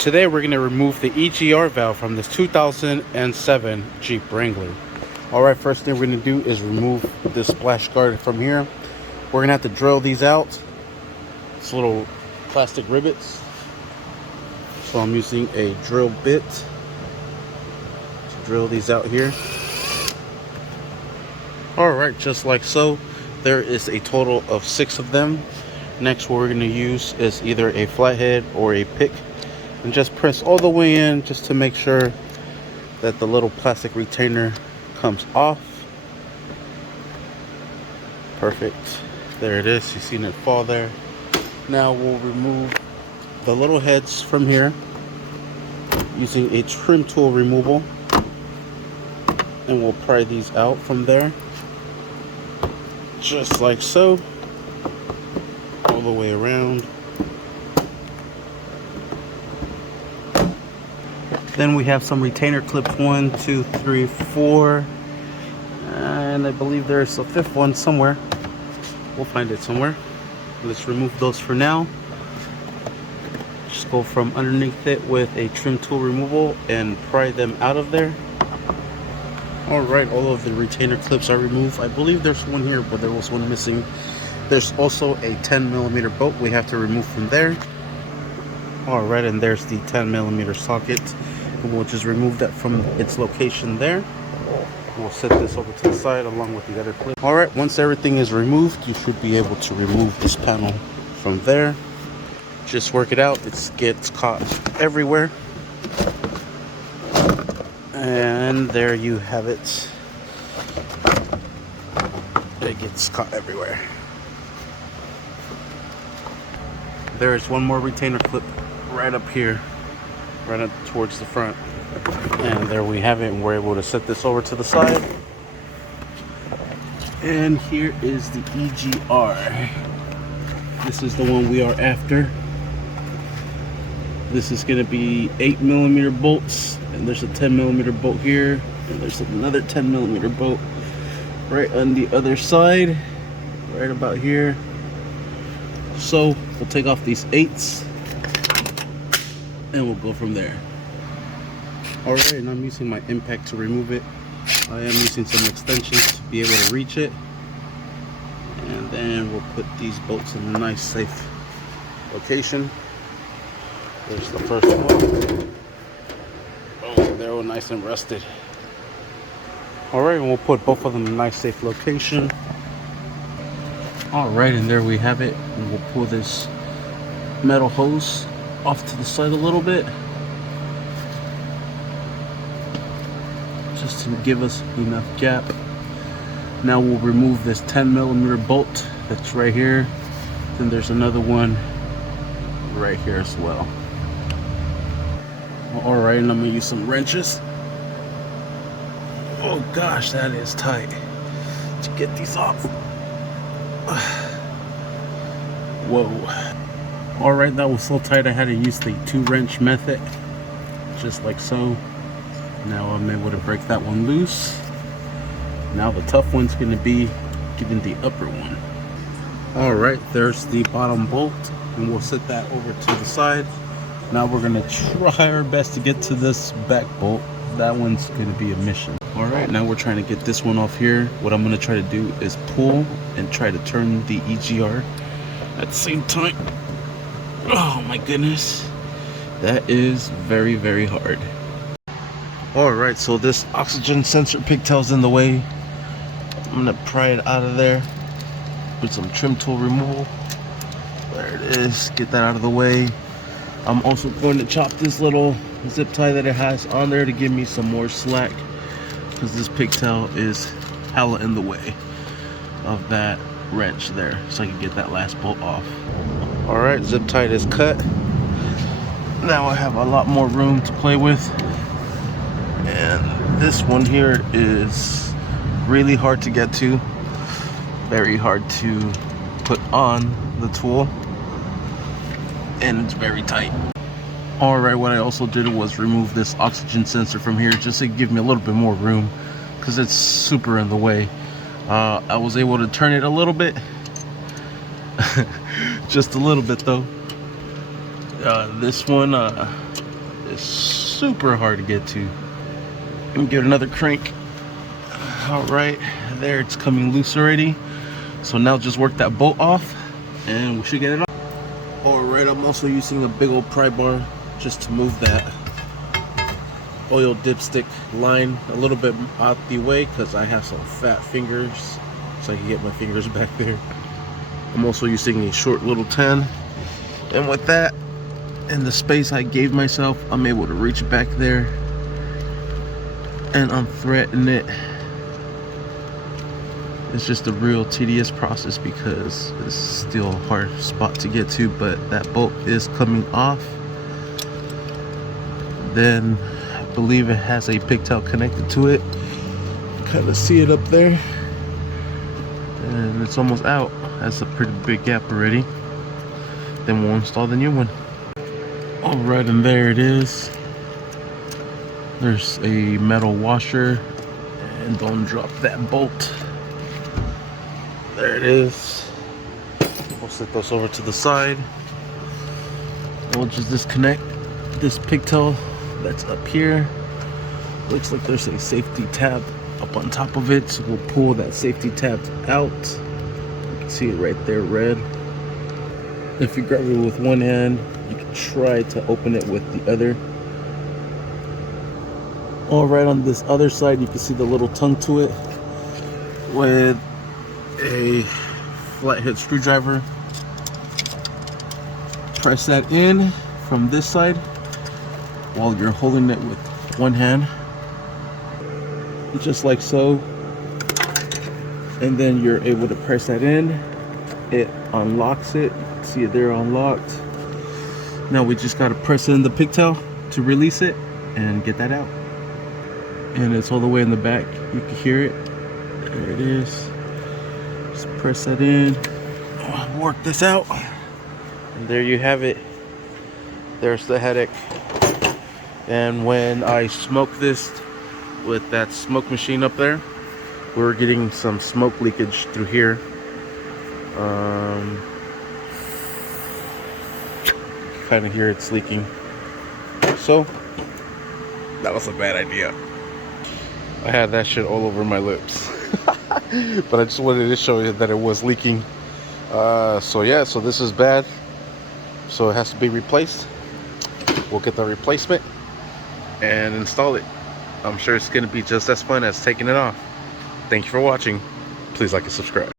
Today we're going to remove the EGR valve from this 2007 Jeep Wrangler. Alright, first thing we're going to do is remove this splash guard from here. We're going to have to drill these out. It's little plastic rivets. So I'm using a drill bit to drill these out here. Alright, just like so. There is a total of 6 of them. Next, what we're going to use is either a flathead or a pick. And just press all the way in just to make sure that the little plastic retainer comes off. Perfect. There it is. You've seen it fall there. Now we'll remove the little heads from here using a trim tool removal. And we'll pry these out from there. Just like so. All the way around. Then we have some retainer clips, 1, 2, 3, 4, and I believe there's a 5th one somewhere. We'll find it somewhere. Let's remove those for now. Just go from underneath it with a trim tool removal and pry them out of there. Alright, all of the retainer clips are removed. I believe there's one here, but there was one missing. There's also a 10mm bolt we have to remove from there. Alright, and there's the 10mm socket. And we'll just remove that from its location there. We'll set this over to the side along with the other clip. Alright, once everything is removed, you should be able to remove this panel from there. Just work it out. It gets caught everywhere. And there you have it. It gets caught everywhere. There is one more retainer clip right up here. Right up towards the front, and there we have it, and we're able to set this over to the side. And here is the EGR. This is the one we are after. This is going to be 8mm bolts, and there's a 10mm bolt here, and there's another 10mm bolt right on the other side, right about here. So we'll take off these 8s and we'll go from there. Alright, and I'm using my impact to remove it. I am using some extensions to be able to reach it. And then we'll put these bolts in a nice safe location. There's the first one. Oh, they're all nice and rusted. Alright, and we'll put both of them in a nice safe location. Alright, and there we have it. And we'll pull this metal hose off to the side a little bit, just to give us enough gap. Now we'll remove this 10mm bolt that's right here. Then there's another one right here as well. Alright, and I'm gonna use some wrenches. Oh gosh, that is tight. To get these off. Whoa. Alright, that was so tight I had to use the 2-wrench method, just like so. Now I'm able to break that one loose. Now the tough one's going to be getting the upper one. Alright, there's the bottom bolt, and we'll set that over to the side. Now we're going to try our best to get to this back bolt. That one's going to be a mission. Alright, now we're trying to get this one off here. What I'm going to try to do is pull and try to turn the EGR at the same time. Oh my goodness, that is very, very hard. Alright, so this oxygen sensor pigtail's in the way. I'm gonna pry it out of there with some trim tool removal. There it is, get that out of the way. I'm also going to chop this little zip tie that it has on there to give me some more slack, because this pigtail is hella in the way of that wrench there, so I can get that last bolt off. Alright, zip tie is cut. Now I have a lot more room to play with. And this one here is really hard to get to. Very hard to put on the tool. And it's very tight. Alright, what I also did was remove this oxygen sensor from here just to give me a little bit more room, because it's super in the way. I was able to turn it a little bit. Just a little bit though. This one is super hard to get to. Let me give it another crank. All right, there, it's coming loose already. So now just work that bolt off and we should get it off. All right, I'm also using a big old pry bar just to move that oil dipstick line a little bit out the way because I have some fat fingers, so I can get my fingers back there. I'm also using a short little 10, and with that and the space I gave myself, I'm able to reach back there and unthreaten it. It's just a real tedious process because it's still a hard spot to get to, but that bolt is coming off. Then I believe it has a pigtail connected to it. Kind of see it up there, and it's almost out. That's a pretty big gap already. Then we'll install the new one. All right, and there it is. There's a metal washer, and don't drop that bolt. There it is. We'll set those over to the side. We'll just disconnect this pigtail that's up here. Looks like there's a safety tab up on top of it, so we'll pull that safety tab out. You can see it right there, red. If you grab it with one hand, you can try to open it with the other. All right, on this other side, you can see the little tongue to it with a flathead screwdriver. Press that in from this side while you're holding it with one hand, just like so, and then you're able to press that in. It unlocks it. You can see it there unlocked. Now we just got to press in the pigtail to release it and get that out. And it's all the way in the back. You can hear it. There it is. Just press that in, work this out, and there you have it. There's the headache. And when I smoke this with that smoke machine up there, we're getting some smoke leakage through here. Kind of hear it's leaking. So that was a bad idea. I had that shit all over my lips. But I just wanted to show you that it was leaking. So yeah, so this is bad. So it has to be replaced. We'll get the replacement and install it. I'm sure it's going to be just as fun as taking it off. Thank you for watching. Please like and subscribe.